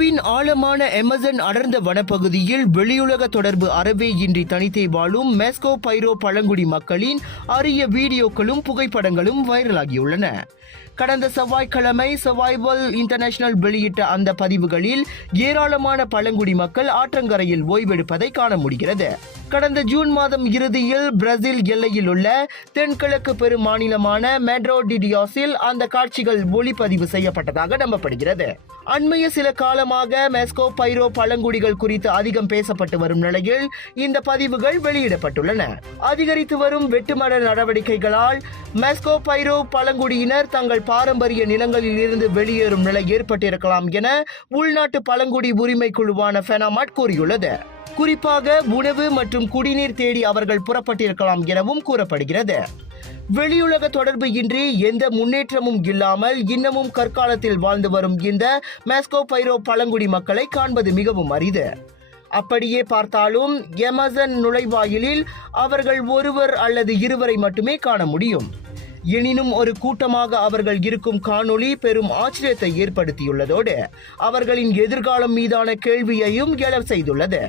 பெருவின் ஆழமான அமேசான் அடர்ந்த வனப்பகுதியில் வெளியுலக தொடர்பு அறவே இன்றி தனித்தே வாழும் மெஸ்கோ பைரோ பழங்குடி மக்களின் அரிய வீடியோக்களும் புகைப்படங்களும் வைரலாகியுள்ளன. கடந்த செவ்வாய்க்கிழமை சர்வைவல் இன்டர்நேஷனல் வெளியிட்ட அந்த பதிவுகளில் ஏராளமான பழங்குடி மக்கள் ஆற்றங்கரையில் ஓய்வெடுப்பதை காண முடிகிறது. கடந்த ஜூன் மாதம் இறுதியில் பிரேசில் எல்லையில் உள்ள தென்கிழக்கு பெரு மாநிலமான மெட்ரோ டி டியாஸில் அந்த காட்சிகள் ஒளிப்பதிவு செய்யப்பட்டதாக நம்பப்படுகிறது. அண்மைய சில காலமாக மெஸ்கோ பைரோ பழங்குடிகள் குறித்து அதிகம் பேசப்பட்டு வரும் நிலையில் இந்த பதிவுகள் வெளியிடப்பட்டுள்ளன. அதிகரித்து வரும் வெட்டுமர நடவடிக்கைகளால் மெஸ்கோ பைரோ பழங்குடியினர் தங்கள் பாரம்பரிய நிலங்களில் இருந்து வெளியேறும் நிலை ஏற்பட்டிருக்கலாம் என உள்நாட்டு பழங்குடி உரிமை குழுவான ஃபெனாமாட் கூறியுள்ளது. குறிப்பாக உணவு மற்றும் குடிநீர் தேடி அவர்கள் புறப்பட்டிருக்கலாம் எனவும் கூறப்படுகிறது. வெளியுலக தொடர்பு இன்றி எந்த முன்னேற்றமும் இல்லாமல் இன்னமும் கற்காலத்தில் வாழ்ந்து வரும் இந்த மெஸ்கோ பைரோ பழங்குடி மக்களை காண்பது மிகவும் அரிது. அப்படியே பார்த்தாலும் அமேசான் நுழைவாயிலில் அவர்கள் ஒருவர் அல்லது இருவரை மட்டுமே காண முடியும். எனினும் ஒரு கூட்டமாக அவர்கள் இருக்கும் காணொளி பெரும் ஆச்சரியத்தை ஏற்படுத்தியுள்ளதோடு அவர்களின் எதிர்காலம் மீதான கேள்வியையும் எழ செய்துள்ளது.